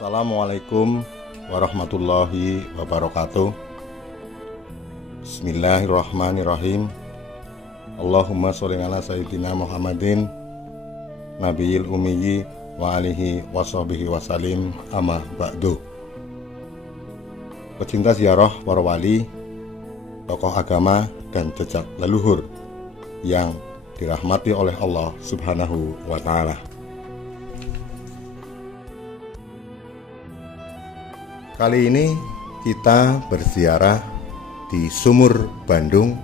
Assalamualaikum warahmatullahi wabarakatuh. Bismillahirrahmanirrahim. Allahumma sholli ala sayyidina Muhammadin nabiyil ummiyi wa alihi washabihi wasallim, amma ba'du. Pecinta ziarah para wali, tokoh agama dan jejak leluhur yang dirahmati oleh Allah Subhanahu wa ta'ala. Kali ini kita berziarah di Sumur Bandung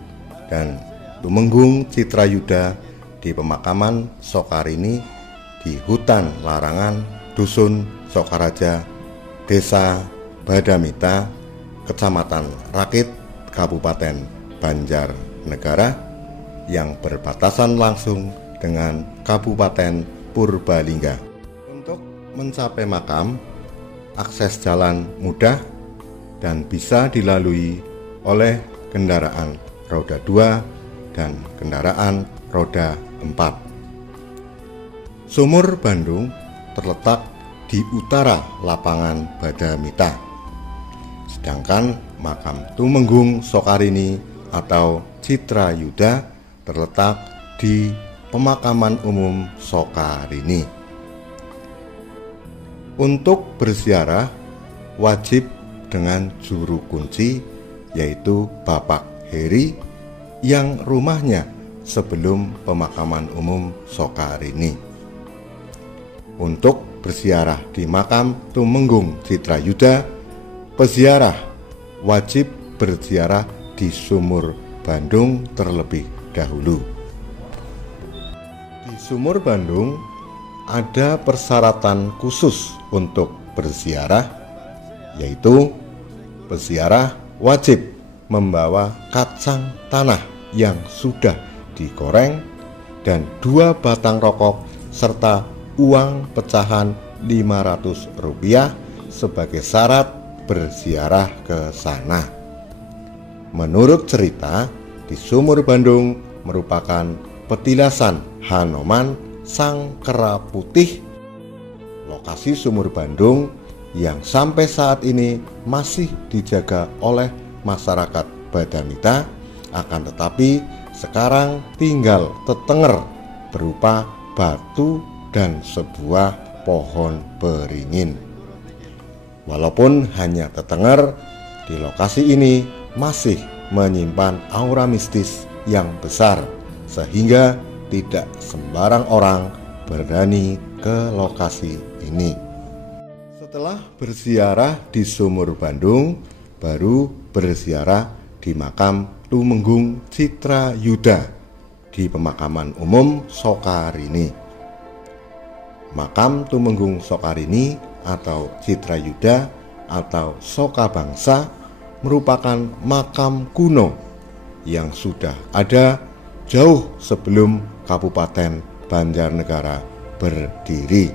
dan Tumenggung Citrayuda di pemakaman Sokarini di Hutan Larangan Dusun Sokaraja, Desa Badamita, Kecamatan Rakit, Kabupaten Banjarnegara yang berbatasan langsung dengan Kabupaten Purbalingga. Untuk mencapai makam, akses jalan mudah dan bisa dilalui oleh kendaraan roda 2 dan kendaraan roda 4. Sumur Bandung terletak di utara lapangan Badamita, sedangkan makam Tumenggung Sokarini atau Citrayuda terletak di Pemakaman Umum Sokarini. Untuk berziarah wajib dengan juru kunci, yaitu Bapak Heri yang rumahnya sebelum Pemakaman Umum Sokarini. Untuk berziarah di makam Tumenggung Citrayuda, peziarah wajib berziarah di Sumur Bandung terlebih dahulu. Di Sumur Bandung ada persyaratan khusus untuk berziarah, yaitu peziarah wajib membawa kacang tanah yang sudah digoreng dan 2 batang rokok serta uang pecahan Rp500 sebagai syarat berziarah ke sana. Menurut cerita, di Sumur Bandung merupakan petilasan Hanoman Sang Kera Putih. Lokasi Sumur Bandung yang sampai saat ini masih dijaga oleh masyarakat Badamita, akan tetapi sekarang tinggal tetenger berupa batu dan sebuah pohon beringin. Walaupun hanya tetenger, di lokasi ini masih menyimpan aura mistis yang besar, sehingga tidak sembarang orang berani ke lokasi ini. Setelah berziarah di Sumur Bandung, baru berziarah di makam Tumenggung Citrayuda di Pemakaman Umum Sokarini. Makam Tumenggung Sokarini atau Citrayuda atau Sokabangsa merupakan makam kuno yang sudah ada jauh sebelum Kabupaten Banjarnegara berdiri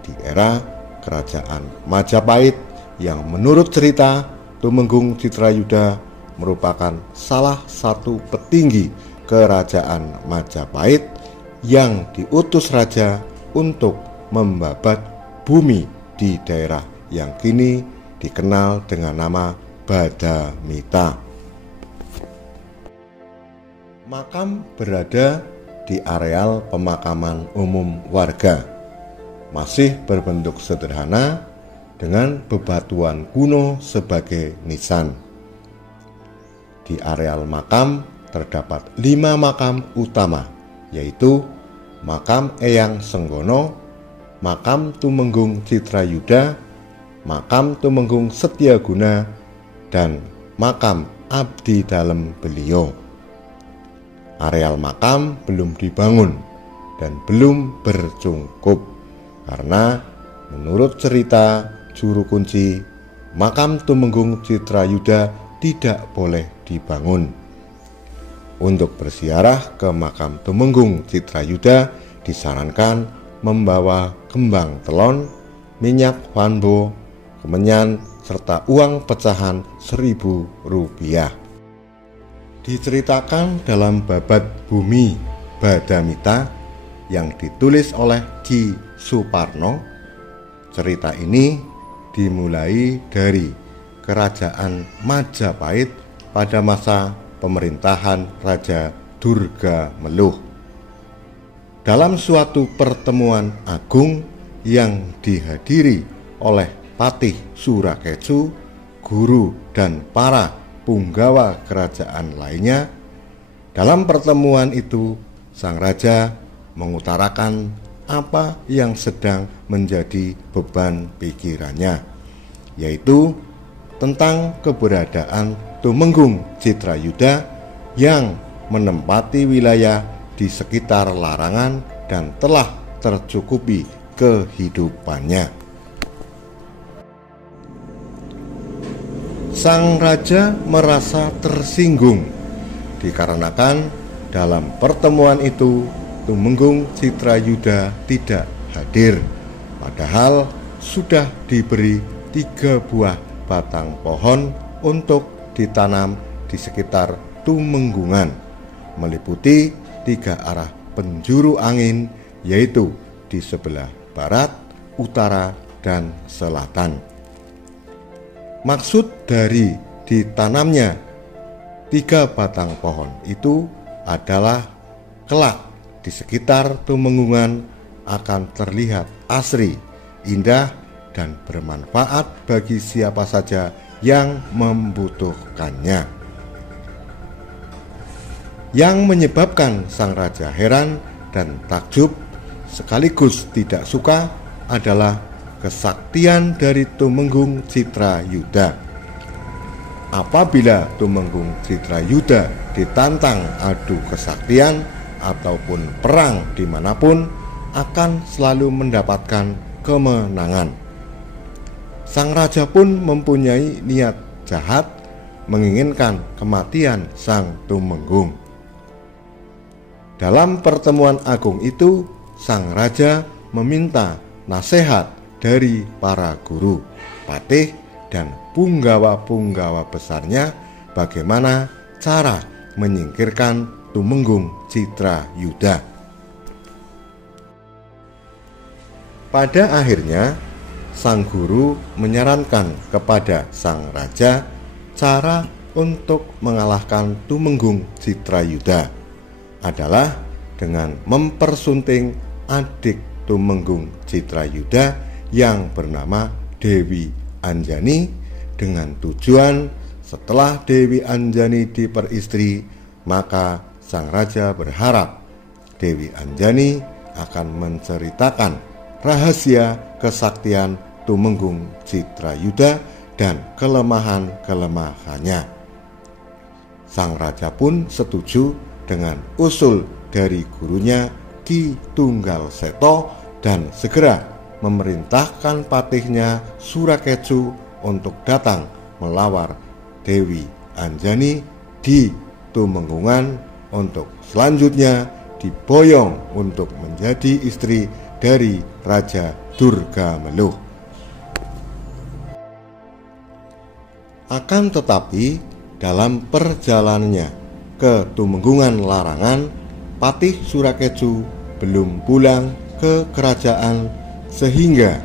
di era Kerajaan Majapahit, yang menurut cerita Tumenggung Citrayuda merupakan salah satu petinggi Kerajaan Majapahit yang diutus raja untuk membabat bumi di daerah yang kini dikenal dengan nama Badamita. Makam berada di areal pemakaman umum warga, masih berbentuk sederhana dengan bebatuan kuno sebagai nisan. Di areal makam terdapat 5 makam utama, yaitu makam Eyang Senggono, makam Tumenggung Citrayuda, makam Tumenggung Setyaguna, dan makam Abdi Dalem Beliau. Areal makam belum dibangun dan belum bercungkup karena menurut cerita juru kunci, makam Tumenggung Citrayuda tidak boleh dibangun. Untuk berziarah ke makam Tumenggung Citrayuda disarankan membawa kembang telon, minyak wanbo, kemenyan, serta uang pecahan Rp1.000. Diceritakan dalam babat bumi Badamita yang ditulis oleh Ki Suparno, cerita ini dimulai dari Kerajaan Majapahit pada masa pemerintahan Raja Durgameluh. Dalam suatu pertemuan agung yang dihadiri oleh Patih Surakecu, guru dan para punggawa kerajaan lainnya, dalam pertemuan itu sang raja mengutarakan apa yang sedang menjadi beban pikirannya, yaitu tentang keberadaan Tumenggung Citrayuda yang menempati wilayah di sekitar larangan dan telah tercukupi kehidupannya. Sang raja merasa tersinggung dikarenakan dalam pertemuan itu Tumenggung Citrayuda tidak hadir, padahal sudah diberi 3 buah batang pohon untuk ditanam di sekitar Tumenggungan, meliputi 3 arah penjuru angin, yaitu di sebelah barat, utara, dan selatan. Maksud dari ditanamnya 3 batang pohon itu adalah kelak di sekitar Tumenggungan akan terlihat asri, indah, dan bermanfaat bagi siapa saja yang membutuhkannya. Yang menyebabkan sang raja heran dan takjub sekaligus tidak suka adalah kesaktian dari Tumenggung Citrayuda. Apabila Tumenggung Citrayuda ditantang adu kesaktian ataupun perang dimanapun, akan selalu mendapatkan kemenangan. Sang raja pun mempunyai niat jahat menginginkan kematian sang Tumenggung. Dalam pertemuan agung itu, sang raja meminta nasihat dari para guru, patih, dan punggawa-punggawa besarnya bagaimana cara menyingkirkan Tumenggung Citrayuda. Pada akhirnya, sang guru menyarankan kepada sang raja cara untuk mengalahkan Tumenggung Citrayuda adalah dengan mempersunting adik Tumenggung Citrayuda yang bernama Dewi Anjani, dengan tujuan setelah Dewi Anjani diperistri, maka sang raja berharap Dewi Anjani akan menceritakan rahasia kesaktian Tumenggung Citrayuda dan kelemahan-kelemahannya. Sang raja pun setuju dengan usul dari gurunya Ki Tunggalseto dan segera memerintahkan patihnya Surakecu untuk datang melawar Dewi Anjani di Tumenggungan untuk selanjutnya diboyong untuk menjadi istri dari Raja Durgameluh. Akan tetapi dalam perjalanannya ke Tumenggungan larangan, Patih Surakecu belum pulang ke kerajaan, sehingga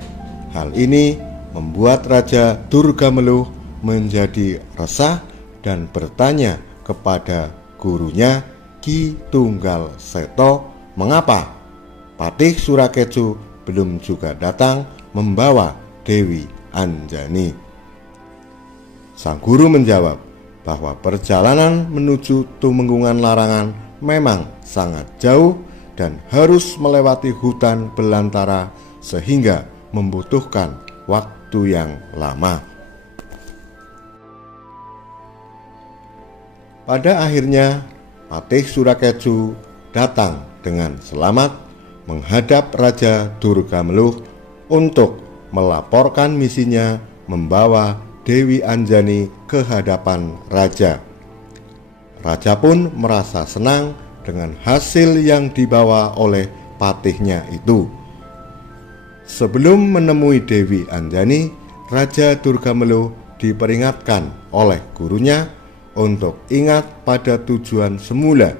hal ini membuat Raja Durgameluh menjadi resah dan bertanya kepada gurunya Ki Tunggalseto mengapa Patih Surakecu belum juga datang membawa Dewi Anjani. Sang guru menjawab bahwa perjalanan menuju Tumenggungan larangan memang sangat jauh dan harus melewati hutan belantara sehingga membutuhkan waktu yang lama. Pada akhirnya Patih Surakecu datang dengan selamat menghadap Raja Durgameluh untuk melaporkan misinya membawa Dewi Anjani ke hadapan raja. Raja pun merasa senang dengan hasil yang dibawa oleh patihnya itu. Sebelum menemui Dewi Anjani, Raja Durgameluh diperingatkan oleh gurunya untuk ingat pada tujuan semula,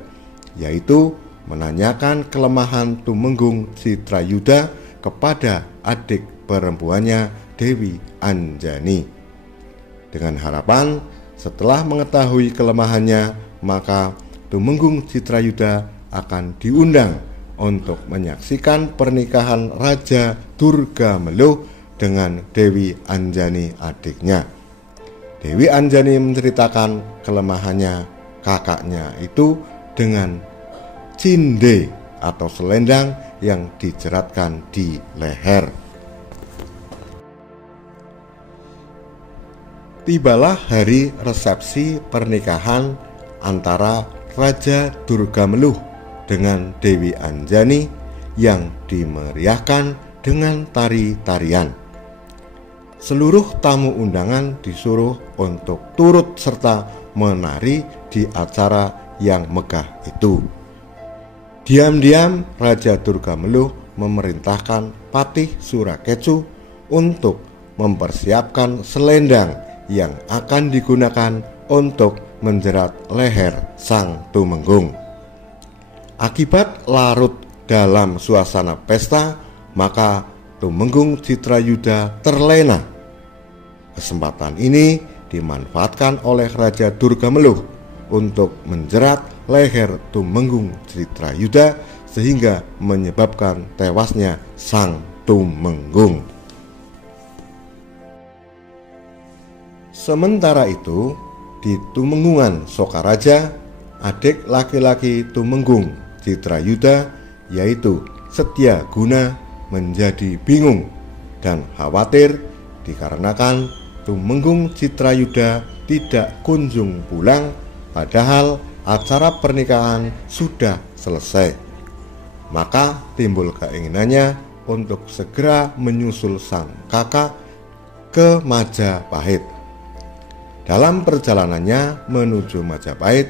yaitu menanyakan kelemahan Tumenggung Citrayuda kepada adik perempuannya Dewi Anjani. Dengan harapan setelah mengetahui kelemahannya, maka Tumenggung Citrayuda akan diundang untuk menyaksikan pernikahan Raja Durgameluh dengan Dewi Anjani adiknya. Dewi Anjani menceritakan kelemahannya kakaknya itu dengan cinde atau selendang yang dijeratkan di leher. Tibalah hari resepsi pernikahan antara Raja Durgameluh dengan Dewi Anjani yang dimeriahkan dengan tari-tarian. Seluruh tamu undangan disuruh untuk turut serta menari di acara yang megah itu. Diam-diam Raja Durgameluh memerintahkan Patih Surakecu untuk mempersiapkan selendang yang akan digunakan untuk menjerat leher sang Tumenggung. Akibat larut dalam suasana pesta, maka Tumenggung Citrayuda terlena. Kesempatan ini dimanfaatkan oleh Raja Durgameluh untuk menjerat leher Tumenggung Citrayuda sehingga menyebabkan tewasnya sang Tumenggung. Sementara itu, di Tumenggungan Sokaraja, adik laki-laki Tumenggung Citrayuda yaitu Setyaguna menjadi bingung dan khawatir dikarenakan Tumenggung Citrayuda tidak kunjung pulang padahal acara pernikahan sudah selesai. Maka timbul keinginannya untuk segera menyusul sang kakak ke Majapahit. Dalam perjalanannya menuju Majapahit,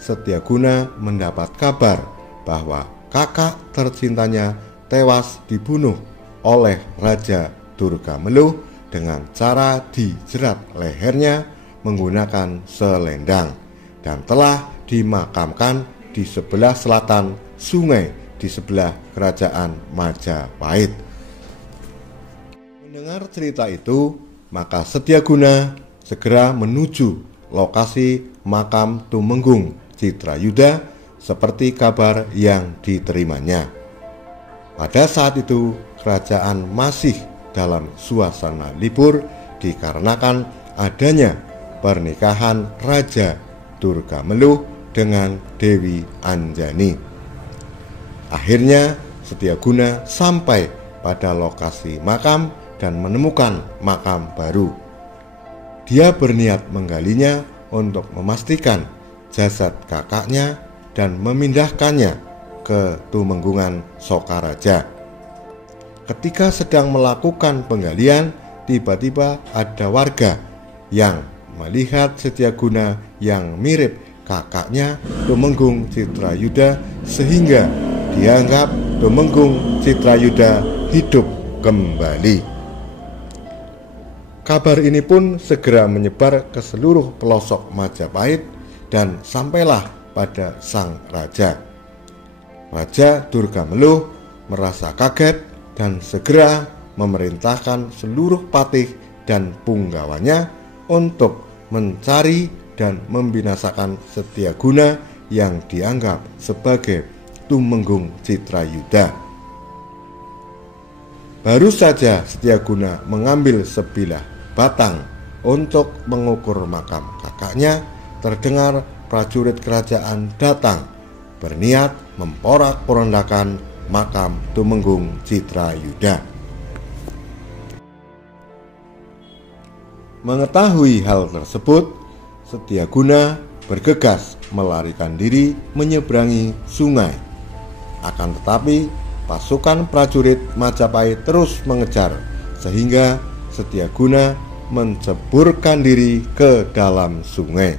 Setyaguna mendapat kabar bahwa kakak tercintanya tewas dibunuh oleh Raja Durgameluh dengan cara dijerat lehernya menggunakan selendang dan telah dimakamkan di sebelah selatan sungai di sebelah kerajaan Majapahit. Mendengar cerita itu, maka Setyaguna segera menuju lokasi makam Tumenggung Citrayuda seperti kabar yang diterimanya. Pada saat itu kerajaan masih dalam suasana libur dikarenakan adanya pernikahan Raja Durgameluh dengan Dewi Anjani. Akhirnya Setyaguna sampai pada lokasi makam dan menemukan makam baru. Dia berniat menggalinya untuk memastikan jasad kakaknya dan memindahkannya ke Tumenggungan Sokaraja. Ketika sedang melakukan penggalian, tiba-tiba ada warga yang melihat Setyaguna yang mirip kakaknya Tumenggung Citrayuda sehingga dianggap Tumenggung Citrayuda hidup kembali. Kabar ini pun segera menyebar ke seluruh pelosok Majapahit dan sampailah pada sang raja. Raja Durgameluh merasa kaget dan segera memerintahkan seluruh patih dan punggawanya untuk mencari dan membinasakan Setyaguna yang dianggap sebagai Tumenggung Citrayuda. Baru saja Setyaguna mengambil sebilah batang untuk mengukur makam kakaknya, terdengar prajurit kerajaan datang berniat memporak-porandakan makam Tumenggung Citrayuda. Mengetahui hal tersebut, Setyaguna bergegas melarikan diri menyeberangi sungai. Akan tetapi pasukan prajurit Majapahit terus mengejar sehingga Setyaguna menceburkan diri ke dalam sungai.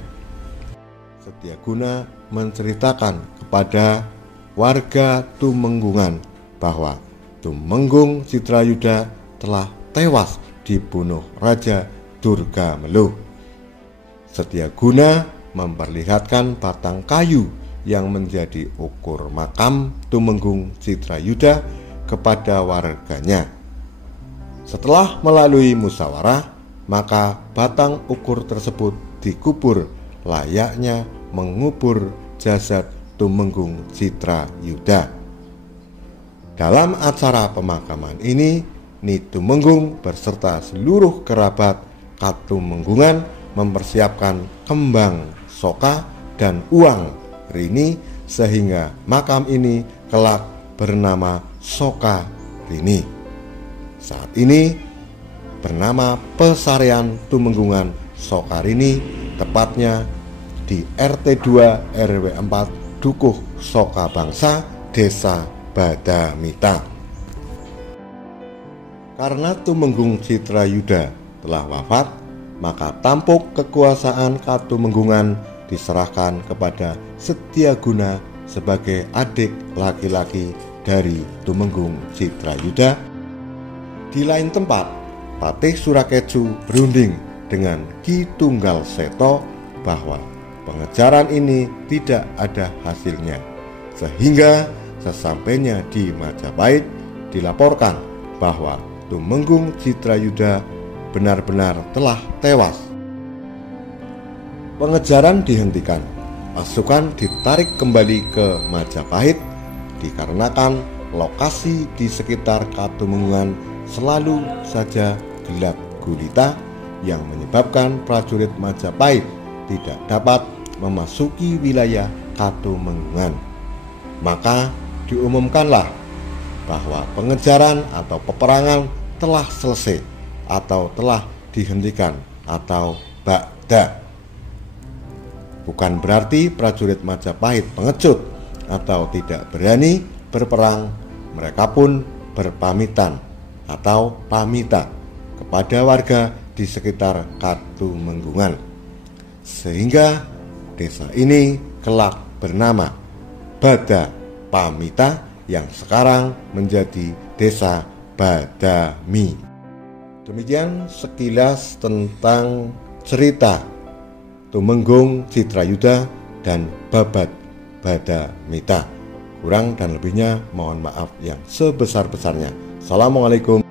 Setyaguna menceritakan kepada warga Tumenggungan bahwa Tumenggung Citrayuda telah tewas dibunuh Raja Durgameluh. Setyaguna memperlihatkan batang kayu yang menjadi ukur makam Tumenggung Citrayuda kepada warganya. Setelah melalui musyawarah, maka batang ukur tersebut dikubur layaknya mengubur jasad Tumenggung Citrayuda. Dalam acara pemakaman ini, Nyi Tumenggung beserta seluruh kerabat Katumenggungan mempersiapkan kembang soka dan uang rini sehingga makam ini kelak bernama Soka Rini. Saat ini bernama Pesarian Tumenggungan Sokarini, tepatnya di RT 2 RW 4 Dukuh Soka Bangsa, Desa Badamita. Karena Tumenggung Citrayuda telah wafat, maka tampuk kekuasaan Katumenggungan diserahkan kepada Setyaguna sebagai adik laki-laki dari Tumenggung Citrayuda. Di lain tempat, Patih Surakecu berunding dengan Ki Tunggal Seto bahwa pengejaran ini tidak ada hasilnya, sehingga sesampainya di Majapahit dilaporkan bahwa Tumenggung Citrayuda benar-benar telah tewas. Pengejaran dihentikan, pasukan ditarik kembali ke Majapahit dikarenakan lokasi di sekitar Katumenggungan selalu saja gelap gulita yang menyebabkan prajurit Majapahit tidak dapat memasuki wilayah Katumenggungan. Maka diumumkanlah bahwa pengejaran atau peperangan telah selesai atau telah dihentikan atau ba'da. Bukan berarti prajurit Majapahit pengecut atau tidak berani berperang. Mereka pun berpamitan atau pamita kepada warga di sekitar Katumenggungan, sehingga desa ini kelak bernama Bada Pamita yang sekarang menjadi Desa Badami. Demikian sekilas tentang cerita Tumenggung Citrayuda dan Babat Badamita. Kurang dan lebihnya mohon maaf yang sebesar-besarnya. Assalamualaikum.